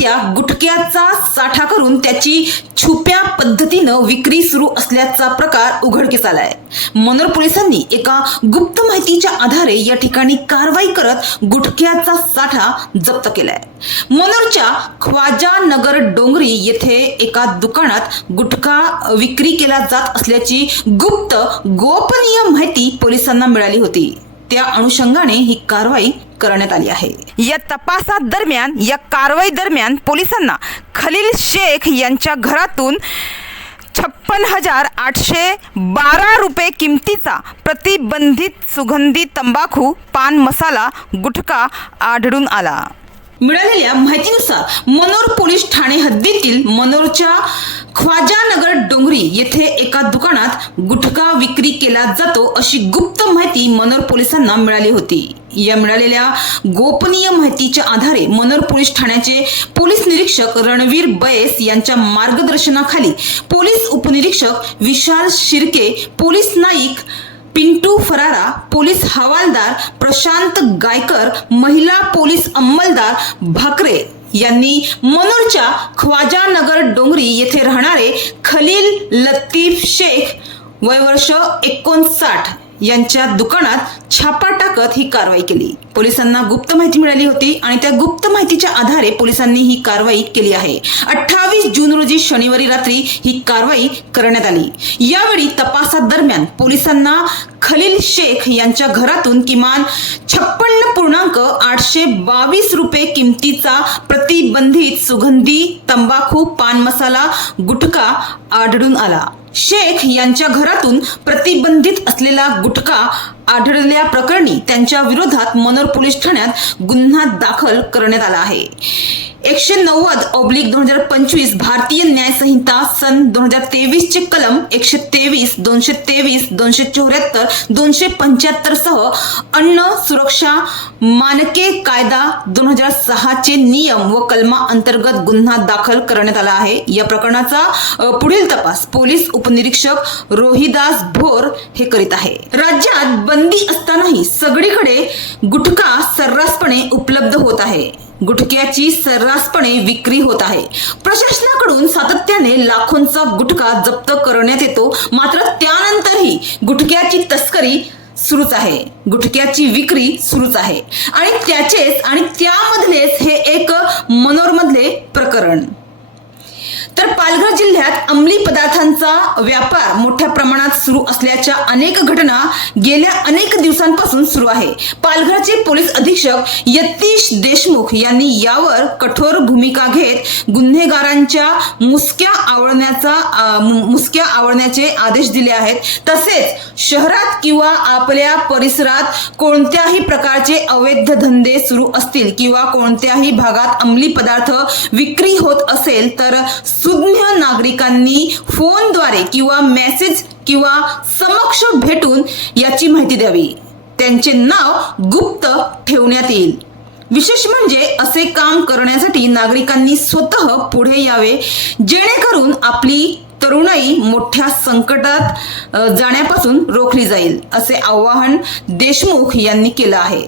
रित्या गुटख्याचा साठा करून त्याची छुप्या पद्धतीनं विक्री सुरू असल्याचा प्रकार उघडकीस आलाय. मनोर पोलिसांनी एका गुप्त माहितीच्या आधारे या ठिकाणी कारवाई करत गुटख्याचा साठा जप्त केलाय. मनोरच्या ख्वाजा नगर डोंगरी येथे एका दुकानात गुटखा विक्री केला जात असल्याची गुप्त गोपनीय माहिती पोलिसांना मिळाली होती. त्या अनुषंगाने ही कारवाई करण्यात आली आहे. या तपासात दरम्यान या कारवाई दरम्यान पोलिसांना खलील शेख यांच्या घरातून छप्पन हजार आठशे बारा रुपये किमतीचा प्रतिबंधित सुगंधी तंबाखू पान मसाला गुटखा आढळून आला. मिळालेल्या माहितीनुसार मनोर पोलीस ठाणे हद्दीतील मनोरच्या ख्वाजानगर डोंगरी येथे एका दुकानात गुटखा विक्री केला जातो अशी गुप्त माहिती मनोर पोलिसांना मिळाली होती. या मिळालेल्या गोपनीय माहितीच्या आधारे मनोर पोलीस ठाण्याचे पोलीस निरीक्षक रणवीर बयस यांच्या मार्गदर्शनाखाली पोलीस उपनिरीक्षक विशाल शिर्के पोलीस नाईक फरारा पोलीस हवालदार प्रशांत गायकर महिला पोलीस अंमलदार भाकरे यांनी मनोरच्या ख्वाजानगर डोंगरी येथे राहणारे खलील लतीफ शेख वयवर्ष एकोणसाठ. यांच्या दुकानात छापा टाकत ही कारवाई केली. पोलिसांना गुप्त माहिती मिळाली होती आणि त्या गुप्त माहितीच्या आधारे पोलिसांनी ही कारवाई केली आहे. अठ्ठावीस जून रोजी शनिवारी रात्री ही कारवाई करण्यात आली. यावेळी तपासादरम्यान पोलिसांना खलील शेख यांच्या घरातून किमान छप्पन्न पूर्णांक आठशे बावीस रुपये किमतीचा प्रतिबंधित सुगंधी तंबाखू पान मसाला गुटखा आढळून आला. शेख यांच्या घरातून प्रतिबंधित असलेला गुटखा आढळल्या प्रकरणी त्यांच्या विरोधात मनोर पोलीस ठाण्यात गुन्हा दाखल करण्यात आला आहे. एकशे नव्वद ऑब्लिक दोन हजार पंचवीस भारतीय न्याय संहिता सन दोन हजार तेवीस चे कलम एकशे तेवीस दोनशे तेवीस दोनशे चौऱ्याहत्तर दोनशे पंच्याहत्तर सह अन्न सुरक्षा मानके कायदा दोन हजार सहा चे नियम व कलमा अंतर्गत गुन्हा दाखल करण्यात आला आहे. या प्रकरणाचा पुढील तपास पोलीस उपनिरीक्षक रोहिदास भोर हे करीत आहे. राज्यात बंदी असतानाही सगळीकडे गुटखा सर्रासपणे उपलब्ध होत आहे. गुटख्याची सर्रासपणे विक्री होत आहे. प्रशासनाकडून सातत्याने लाखोंचा गुटखा जप्त करण्यात येतो. मात्र त्यानंतरही गुटख्याची तस्करी सुरूच आहे. गुटख्याची विक्री सुरूच आहे. आणि त्याचेच आणि त्यामधलेच हे एक मनोरमधले प्रकरण. तर पालघर जिल्ह्यात अंमली पदार्थ व्यापार मोठ्या प्रमाणात सुरू असल्याच्या अनेक घटना गेल्या अनेक दिवसांपासून सुरू आहे. पालघरचे पोलीस अधीक्षक यतीश देशमुख यांनी यावर कठोर भूमिका घेत गुन्हेगारांच्या मुसक्या आवळण्याचा मुसक्या आवळण्याचे आदेश दिले आहेत. तसेच शहरात किंवा आपल्या परिसरात कोणत्याही प्रकारचे अवैध धंदे सुरू असतील किंवा कोणत्याही भागात अंमली पदार्थ विक्री होत असेल तर सुज्ञ नागरिकांनी फोनद्वारे किंवा मेसेज किंवा समक्ष भेटून याची माहिती द्यावी. त्यांचे नाव गुप्त ठेवण्यात येईल. विशेष म्हणजे असे काम करण्यासाठी नागरिकांनी स्वतः पुढे यावे जेणेकरून आपली तरुणाई मोठ्या संकटात जाण्यापासून रोखली जाईल असे आवाहन देशमुख यांनी केलं आहे.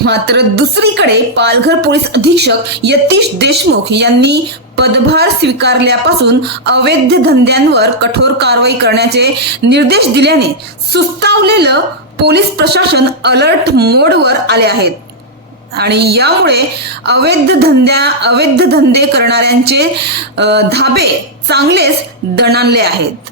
मात्र दुसरीकडे पालघर पोलीस अधीक्षक यतीश देशमुख यांनी पदभार स्वीकारल्यापासून अवैध धंद्यांवर कठोर कारवाई करण्याचे निर्देश दिल्याने सुस्तावलेलं पोलीस प्रशासन अलर्ट मोडवर आले आहेत. आणि यामुळे अवैध धंद्या अवैध धंदे करणाऱ्यांचे धाबे चांगलेच दणाणले आहेत.